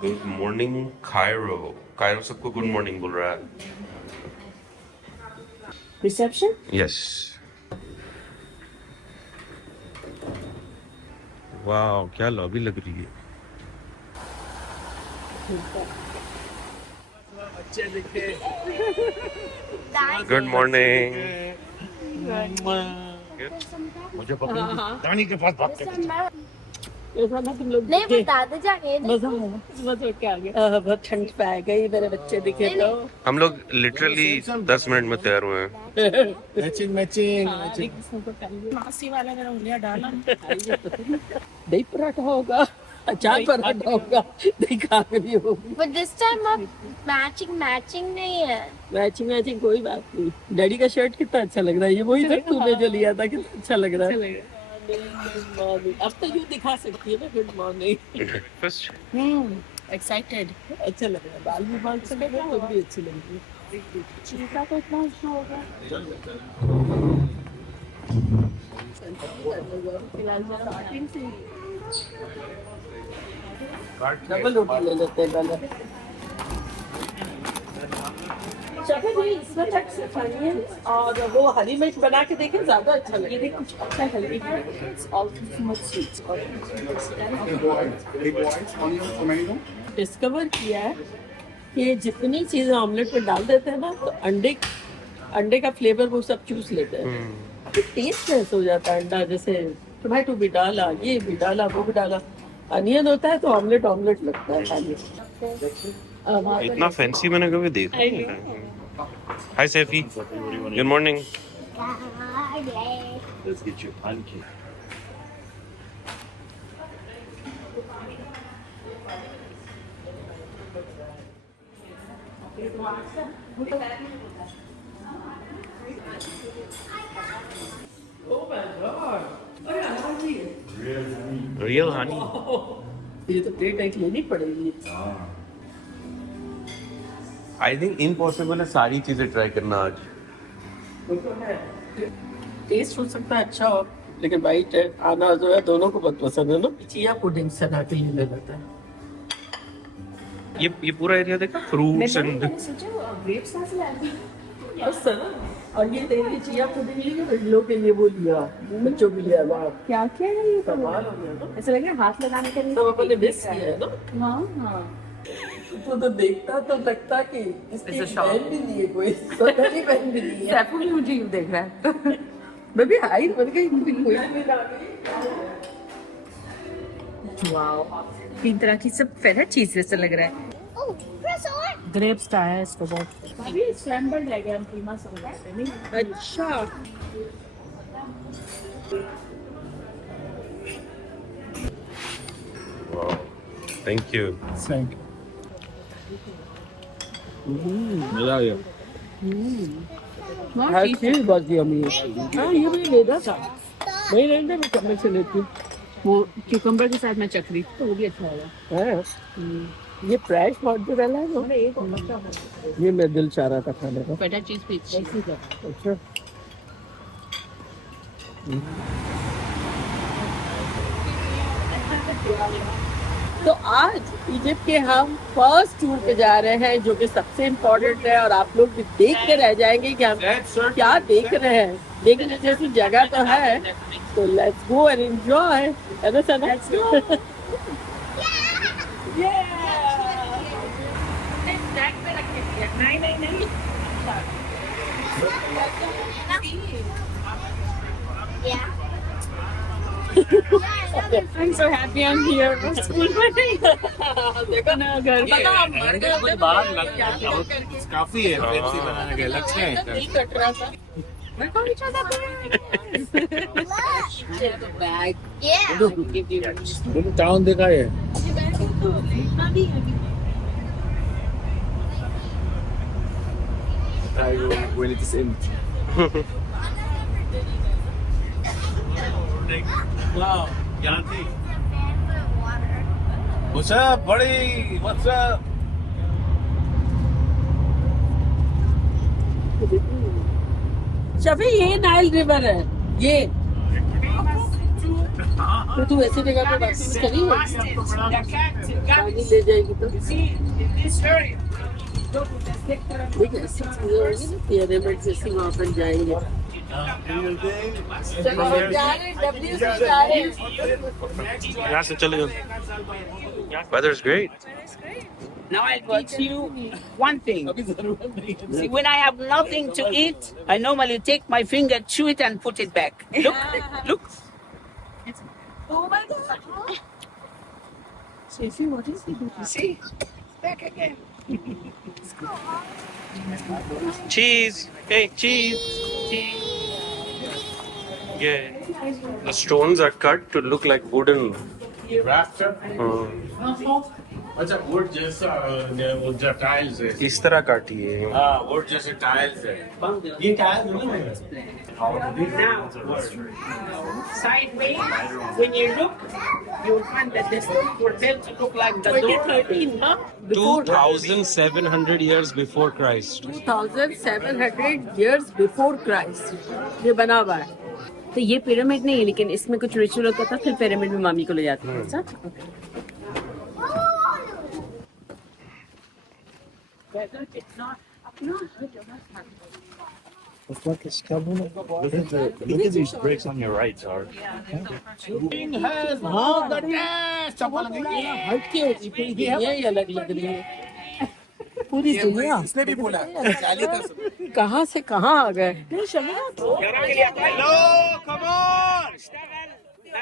Good morning Cairo. Cairo सबको good morning बोल रहा है। रिसेप्शन? यस। वाह क्या लॉबी लग रही है। Good morning. मुझे रानी के पास बात करनी तुम लोग नहीं वो दादा जाके मजा आ गया। बहुत ठंड पे आ गई, मेरे बच्चे दिखे तो हम लोग लिटरली 10 मिनट में तैयार हुए हैं। मैचिंग मैचिंग मासी वाला मेरा उंगलियां डाला। दही पराठा होगा, अचार पराठा होगा, दही खाकरी होगी। but this time अब मैचिंग नहीं है। मैचिंग कोई बात नहीं। डैडी का शर्ट कितना अच्छा लग रहा है। ये वही था तूने जो लिया था, कितना अच्छा लग रहा है। अब तो यूँ दिखा सकती है ना गुड मॉर्निंग। ब्रेकफास्ट। एक्साइटेड, अच्छा लग रहा है। बाल भी बाल से लग रहा है, तो भी अच्छी लग रही है। चीका तो इतना अच्छा होगा। डबल रोटी ले लेते हैं पहले। इसमें तक से अनियन और वो हरी मिर्च बना के देखें, ज्यादा अच्छा लगेगा। ये कुछ अच्छा हेल्दी है। डिस्कवर किया है कि जितनी चीजें ऑमलेट में डाल देते हैं ना, तो अंडे का फ्लेवर वो सब चूस लेते हैं। तो टेस्ट ऐसा हो जाता है अंडा, जैसे टोमेटो भी डाला, ये भी डाला, वो भी डाला, अनियन होता है तो ऑमलेट लगता है खाली। इतना फैंसी मैंने कभी देखा नहीं। Hi Saifi, good morning. Let's get you a pancake. Real honey. ये तो प्लेट एक लेनी पड़ेगी। आई थिंक इम्पॉसिबल है सारी चीजें ट्राई करना आज। टेस्ट हो सकता है अच्छा हो, लेकिन वाइट है आना जो है दोनों को बहुत पसंद है ना। चिया पुडिंग सना के लिए ले लेता है। ये पूरा एरिया देखा, फ्रूट्स एंड बस है ना। और ये तेरी चिया पुडिंग ली, बच्चों के लिए वो लिया, बच्चों के लिए। वाह क्या क्या है ये? कमाल हो गया ना। ऐसा लग रहा है हाथ लगाने के लिए सब अपने मिस किया है ना। हाँ तो देखता तो लगता कि इसकी बहन भी नहीं है, कोई सोनाली बहन भी नहीं है। सैफू भी मुझे यूं देख रहा है। मैं भी हाई बन गई, कोई भी ना गई। वाओ, तीन तरह की सब फेरत चीज जैसा लग रहा है। Oh, press on. ग्रेप्स का है इसको बहुत। अभी स्क्रैम्बल्ड है गया प्रीमा सब नहीं। अच्छा थैंक यू। मजा आ गया। हर चीज बहुत यम्मी है। हाँ ये भी लेना था, वही रहने में कमरे से लेती वो क्यूकम्बर के साथ मैं चक्री तो वो भी अच्छा होगा। है। ये फ्रेश मॉर्जरेला है ना। ये मैं दिल चाह रहा था खाने का। बटर चीज भी अच्छी है। अच्छा तो आज इजिप्ट के हम फर्स्ट टूर पे जा रहे हैं, जो कि सबसे इम्पोर्टेंट है। और आप लोग भी देख के रह जाएंगे कि हम क्या देख रहे हैं। देखने जैसी जगह तो है, तो लेट्स गो एंड एंजॉय। है ना सना? Yeah. I'm so happy I'm here. School में नहीं। देखो ना घर कुछ बाहर काफी है फैंसी बनाने के लक्ष्य है। दिल कट रहा था। Yeah. टाउन देखा है। When it is empty. Wow, Yanti. What's up, buddy? What's up? Shafi ये नाइल रिवर है ये। तो तू ऐसी जगह पे वापस चली है? पानी ले जाएगी तो देख ऐसी चीजें होंगी ना पिरामिड जैसी वहाँ पर जाएंगे यहाँ से चले जाओ. Weather is great. Now I'll teach you one thing. See, when I have nothing to eat, I normally take my finger, chew it, and put it back. Look, look. Oh my God! Stacey, what is he doing? See, back again. Cheese. Hey, cheese. Yeah. The stones are cut to look like wooden. Rafter अच्छा would जैसा वो जो tiles है इस तरह काटी है. हाँ वुड जैसे टाइल्स है ये tiles Sideways, when you look, you'll find that the stones were built to look like the door. 2013, huh? Before 2,700 years before Christ. 2,700 years before Christ. ये बना हुआ है. तो ये पिरामिड नहीं है लेकिन इसमें कुछ रिचुअल होता था फिर पिरामिड में मामी को ले जाते थे ऐसा Look at these bricks on your right, Sarge. हाँ गड्ढे चप्पल हट के होती पूरी दुनिया ही अलग लग रही है. पूरी दुनिया इसने भी बोला कहाँ से कहाँ आ गए? Hello, come on!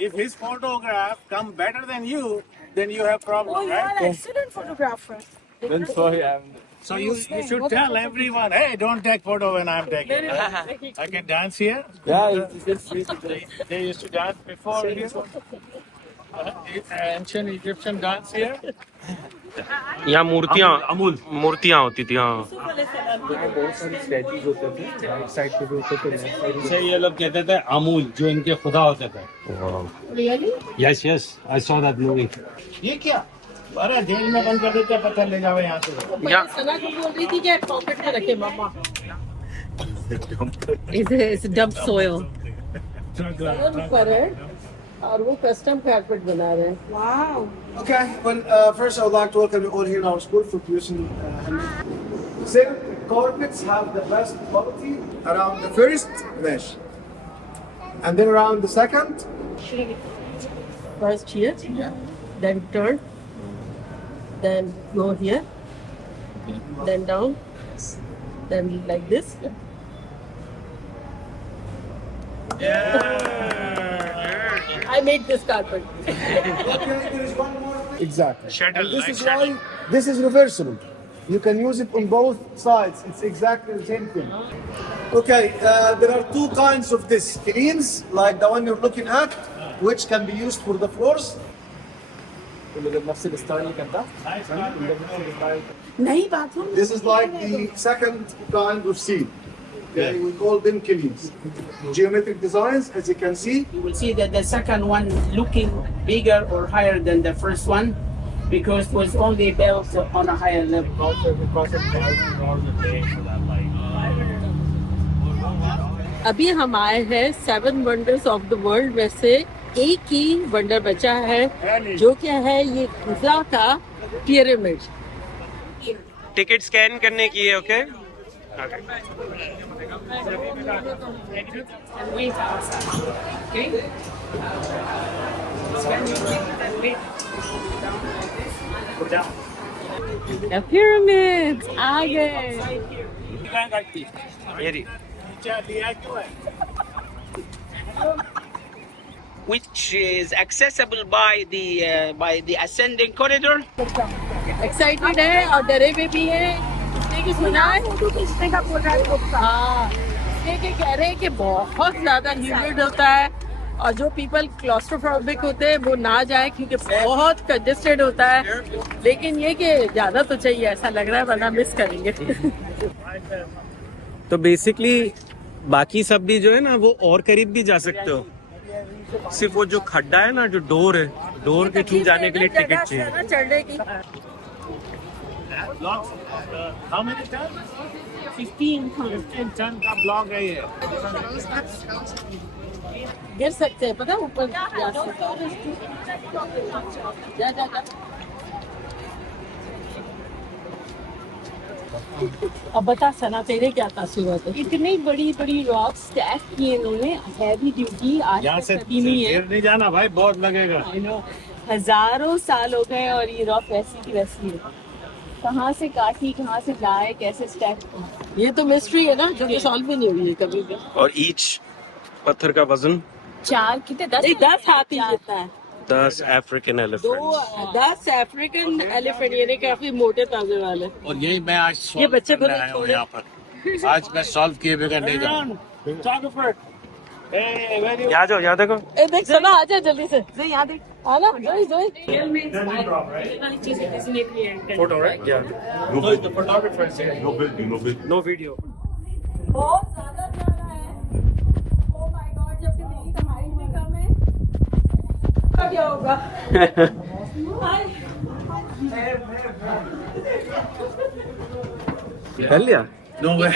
If his photograph come better than you, then you have problem, right? Excellent photographer. Then so you should tell everyone, hey, don't take photo when I'm taking. I can dance here. Yeah, they used to dance before here. Ancient Egyptian dance here. यहाँ मूर्तियाँ होती थी. हाँ. से ये लोग कहते थे अमूल जो इनके खुदा होते थे. Yes yes I saw that movie. ये क्या? अरे जेल में बंद कर देते पत्थर ले जाओ यहाँ से. मैं सना को बोल रही थी कि पॉकेट में रखे मम्मा. It's dumped soil. ऊपर है और वो कस्टम कारपेट बना रहे हैं. Wow. Okay, well, first I would like to welcome you all here in our school for producing Same carpets have the best quality around the first mesh. And then around the second. First here, then turn, then go here, then down, then like this. I made this carpet. Okay, there is one more thing. Exactly. Shuttle, And this like is shuttle. why this is reversible. You can use it on both sides. It's exactly the same thing. Okay, there are two kinds of this. Screens, like the one you're looking at, which can be used for the floors. This is like the second kind of seal. Okay, we call them kilins. Geometric designs, as you can see. You will see that the second one looking bigger or higher than the first one because it was only built on a higher level. अभी हम आए हैं 7 wonders of the world में से एक ही wonder बचा है जो क्या है ये गिज़ा का पिरामिड. टिकट स्कैन करने की है. ओके. The pyramids आ गए. Which is accessible by the ascending corridor. Excited है और डरे हुए भी है. इसने की सुना है हाँ इसलिए कह रहे हैं कि बहुत ज्यादा ह्यूमिड होता है और जो पीपल क्लॉस्ट्रोफोबिक होते हैं वो ना जाए क्योंकि बहुत कंजेस्टेड होता है. लेकिन ये कि ज्यादा तो चाहिए ऐसा लग रहा है वरना मिस करेंगे. तो बेसिकली बाकी सब भी जो है ना वो और करीब भी जा सकते हो. सिर्फ वो जो खड्डा है ना जो डोर है डोर के थ्रू जाने के लिए टिकट चाहिए. चढ़ने की How many tons? 15 ton का ब्लॉक है ये. गिर सकते हैं पता है, ऊपर जा सकते हैं। जा जा जा। अब बता सना, तेरे क्या तासुरात है? इतनी बड़ी बड़ी रॉक स्टैक की इन्होंने, हैवी ड्यूटी, आज यहाँ तक से कभी नहीं है। गिर नहीं जाना भाई, बहुत लगेगा। I know, हजारों साल हो गए और ये रॉक वैसी की वैसी है। कहाँ से काटी, कहाँ से लाए, कैसे स्टैक। ये तो मिस्ट्री है ना, जो कि सॉल्व भी नहीं हुई है कभी भी। और ईच पत्थर का वजन 4 कितने 10 नहीं, 10 हाथी जितना है। 10 अफ्रीकन एलिफेंट। 10 अफ्रीकन एलिफेंट, यानी काफी मोटे ताजे वाले। और यही मैं आज ये solve बच्चे करने बड़े आया हूँ छोटे। यहाँ पर। आज मैं सॉल्व किए बगैर नहीं जाऊँ। यहाँ जाओ, यहाँ देखो। ए देख सना, आ जा जल्दी से। जोई यहाँ देख, आना जोई जोई। Photo right? या नो वीडियो। बहुत ज्यादा प्यारा है। ओह माय गॉड, जब मेरी तो हाइट भी कम है, अब क्या होगा? कर लिया? नो वे,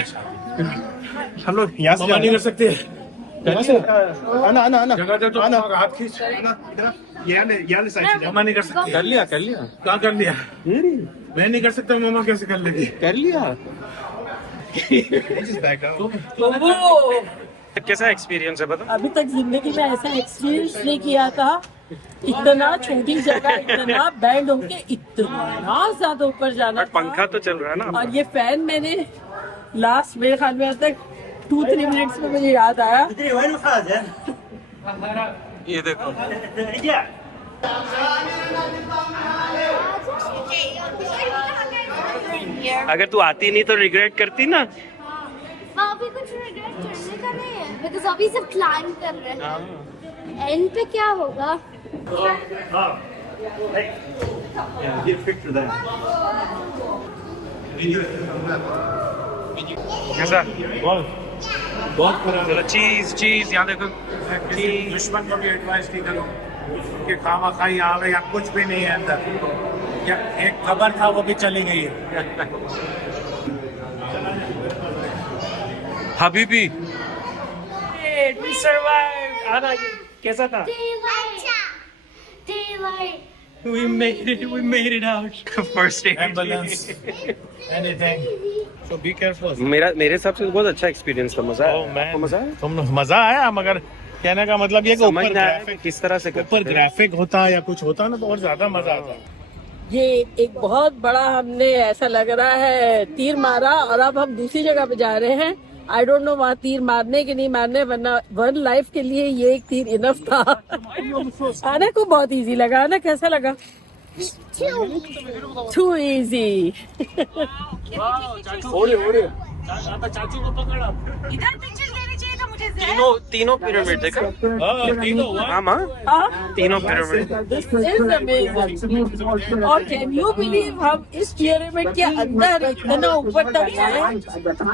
हम लोग यहाँ से नहीं कर सकते। आना आना आना जगह दे तो हाथ खींच। यहाँ साइड मम्मा नहीं कर सकती। कर लिया, कर लिया, कहाँ कर लिया? मैं नहीं कर सकता, मम्मा कैसे कर लेगी? कर लिया। कैसा एक्सपीरियंस है बता? अभी तक जिंदगी में ऐसा एक्सपीरियंस नहीं किया था। इतना छोटी जगह, इतना बैंड होके इतना ज्यादा ऊपर जाना बट पंखा तो चल रहा है ना। और ये फैन मैंने लास्ट मेरे ख्याल में अब तक 2-3 मिनट्स में मुझे याद आया। ये देखो, अगर तू आती नहीं तो रिग्रेट करती ना। अभी कुछ रिग्रेट करने का नहीं है, बिकॉज अभी सब प्लान कर रहे हैं। एंड पे क्या होगा? कैसा? बहुत खराब। चलो चीज चीज यहाँ देखो। दुश्मन को भी एडवाइस नहीं करो कि खामा खाई आवे, या कुछ भी नहीं है अंदर। क्या एक खबर था, वो भी चली गई है। Habibi, we survived. आना, कैसा था? Daylight. We made it out. First aid. Ambulance, anything. So be careful. मेरे हिसाब से तो बहुत अच्छा एक्सपीरियंस था। मजा आया? आपको मजा आया? तुम मजा आया, मगर कहने का मतलब ये कि समझ ऊपर ना आया ग्राफिक, किस तरह से ऊपर ग्राफिक होता या कुछ होता ना तो और ज्यादा मजा आता। ये एक बहुत बड़ा, हमने ऐसा लग रहा है तीर मारा, और अब हम दूसरी जगह पे जा रहे हैं। आई डोंट नो वहाँ तीर मारने की नहीं मारने, वरना 1 लाइफ के लिए ये एक तीर इनफ था। आना को बहुत इजी लगा ना, कैसा लगा? Too easy. चाचू को पकड़ा। तीनों पिरामिड देखा? हाँ माँ, तीनों पिरामिड। और कैन यू बिलीव हम इस पिरामिड के अंदर इतना ऊपर तक गए,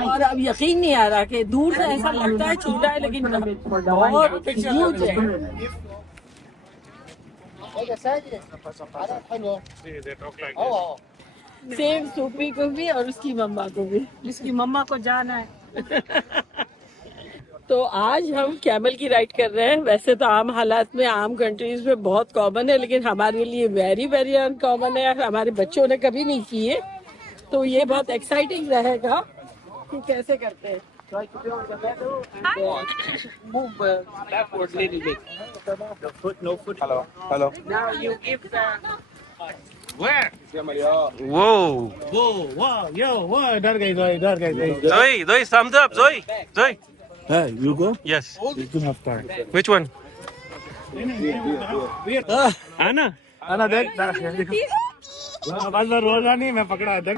और अब यकीन नहीं आ रहा कि दूर से ऐसा लगता है छोटा है, लेकिन बहुत ह्यूज है। सेम सूपी को भी और उसकी मम्मा को भी, जिसकी मम्मा को जाना है। तो आज हम कैमल की राइड कर रहे हैं। वैसे तो आम हालात में, आम कंट्रीज में बहुत कॉमन है, लेकिन हमारे लिए वेरी वेरी अनकॉमन है। हमारे बच्चों ने कभी नहीं किए, तो ये बहुत एक्साइटिंग रहेगा कि कैसे करते हैं। वो डर गई। Zoe, thumbs up, Zoe. Hey, you go? Yes. You can have time. Which one? Anna. आना देख, बस रोजा नहीं, मैं पकड़ा देख।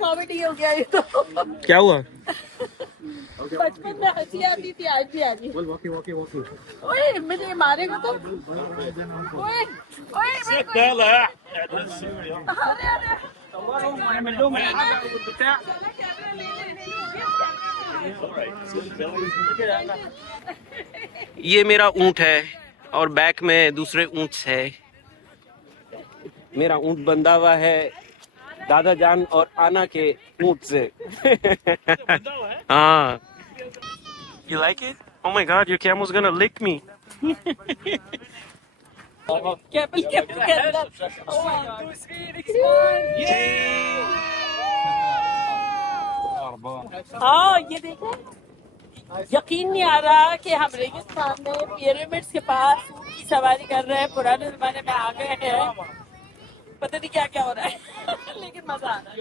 कॉमेडी हो गया ये तो। क्या हुआ? बचपन में हंसी आती थी, आज भी आती है। ओए मुझे मारेगा तो। ओए ओए ये मेरा ऊंट है और बैक में दूसरे ऊंट है। मेरा ऊंट बंधा हुआ है दादा जान और आना के ऊंट से। हाँ। You like it? Oh my God, your camel's gonna lick me. Camel के अंदर 1 2 3 एक्सपांड। हाँ ये देखो, यकीन नहीं आ रहा कि हम रेगिस्तान में पिरामिड्स के पास ऊँट की सवारी कर रहे हैं, पुराने जमाने में आ गए हैं, पता नहीं क्या क्या हो रहा है लेकिन मजा आ रहा है।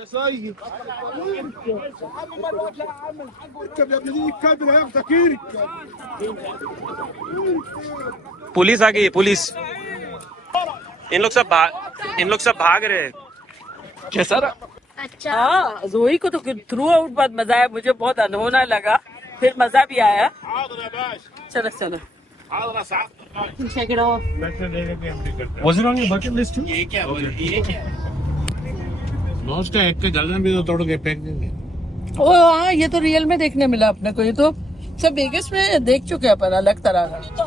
पुलिस आ गई है, पुलिस। इन लोग सब भाग रहे हैं। कैसा रहा? अच्छा हाँ, जोई को तो थ्रू आउट बहुत मजा आया, मुझे बहुत अनहोना लगा, फिर मजा भी आया। चलो चलो, check it out. Was it on your bucket list too? ये क्या? नोज का एक के गर्दन भी तो तोड़ के फेंक देंगे। ओ हाँ, ये तो रियल में देखने मिला अपने को, ये तो सब वेगस में देख चुके हैं अपन, अलग तरह का।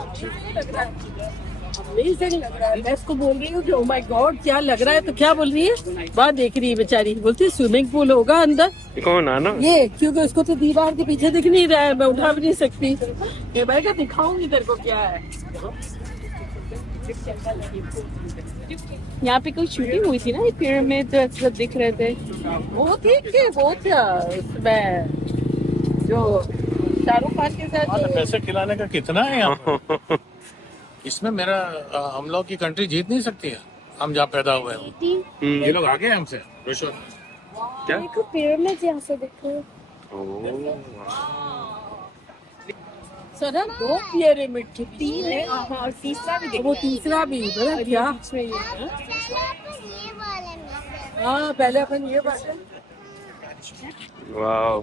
अमेजिंग लग रहा है, मैं इसको बोल रही हूँ कि ओ माय गॉड क्या लग रहा है, तो क्या बोल रही है, बात देख रही है बेचारी, बोलती है स्विमिंग पूल होगा अंदर। कौन आना? ये क्योंकि उसको तो दीवार के पीछे दिख नहीं रहा है, मैं उठा भी नहीं सकती, ये मैं क्या दिखाऊंगी तेरे को क्या है। यहाँ पे कोई शूटिंग हुई थी ना, पिरामिड सब दिख रहे थे। वो थी कि वो था उसमें जो शाहरुख खान के साथ। पैसे खिलाने का कितना है यहाँ पे? इसमें मेरा हम लोग की कंट्री जीत नहीं सकती है, हम जहाँ पैदा हुए हैं। ये लोग आगे हैं हमसे। क्या? देखो पिरामिड यहाँ से देखो। सर 2 पिरामिड थे, 3 है, और तीसरा भी वो तीसरा भी पता क्या। ये वाले में हाँ पहले अपन ये बात, वाह।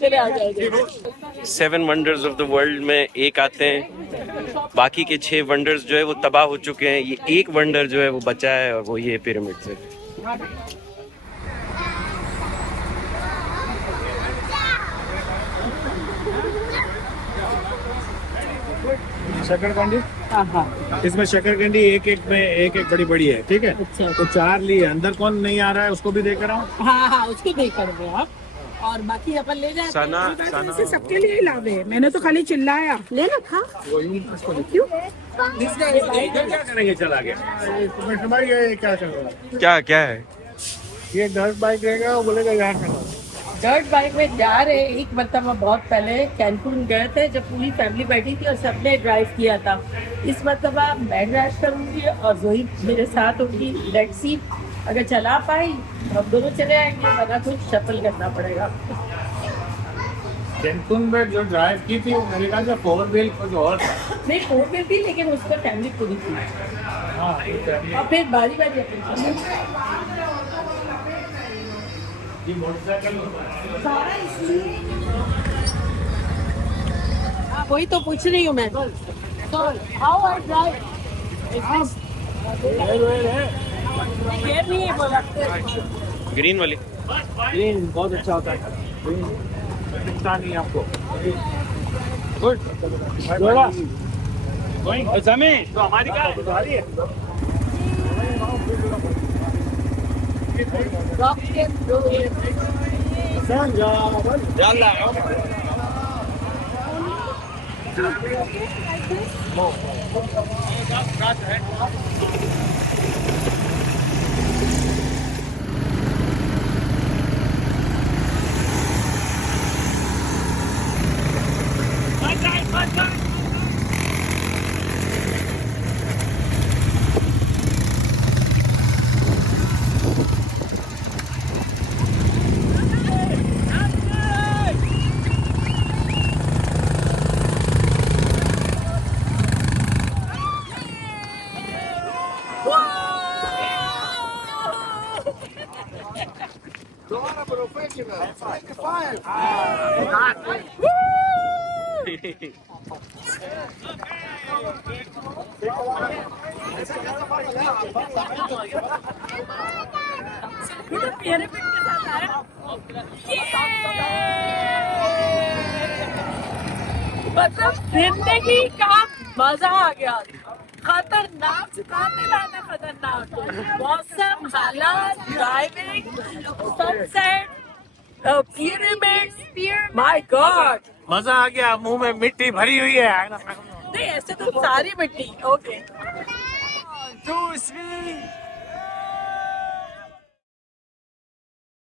चले आ जाएगा। 7 वंडर्स ऑफ द वर्ल्ड में एक आते हैं, बाकी के 6 वंडर्स जो है वो तबाह हो चुके हैं, ये एक वंडर जो है वो बचा है और वो ये पिरामिड से। शकरकंडी, हाँ हाँ इसमें शकरकंदी एक में बड़ी बड़ी है, ठीक है। अच्छा। तो 4 लिए, अंदर कौन नहीं आ रहा है उसको भी देख रहा हूँ। हाँ हाँ उसको देख कर आप, और बाकी अपन ले जाते सना हैं। सना सबके लिए लावे, मैंने तो खाली चिल्लाया। लेना था क्या करेंगे, चला गया भाई, ये क्या चल रहा है? क्या क्या है? ये 10 बाइक रहेगा, वो बोलेगा यहाँ चला। डर्ट बाइक में जा रहे, एक मरतबा बहुत पहले कैनकुन गए थे जब पूरी फैमिली बैठी थी और सबने ड्राइव किया था। इस मरतबा मैं ड्राइव करूंगी और जोही मेरे साथ होगी, लेट्स सी, अगर चला पाई तो हम दोनों चले आएंगे, वरना कुछ शफल करना पड़ेगा। कैनकुन में जो ड्राइव की थी वो मेरे ख्याल से 4 व्हील कुछ और था। नहीं 4 व्हील थी, लेकिन उसका फैमिली पूरी थी, हाँ, और फिर बारी बारी अपनी वही तो पूछ रही हूँ मैं। हाउ आई ड्राइव नहीं है बोला। ग्रीन वाली। ग्रीन बहुत अच्छा होता है, ग्रीन दिखता नहीं आपको। गुड गोइंग तो हमारी कार आ रही है। मतलब जिंदगी का मजा आ गया, खतरनाक खतरनाक मौसम हालात driving sunset pyramids my God मजा आ गया, मुंह में मिट्टी भरी हुई है। नहीं ऐसे तो सारी मिट्टी ओके टू स्वीट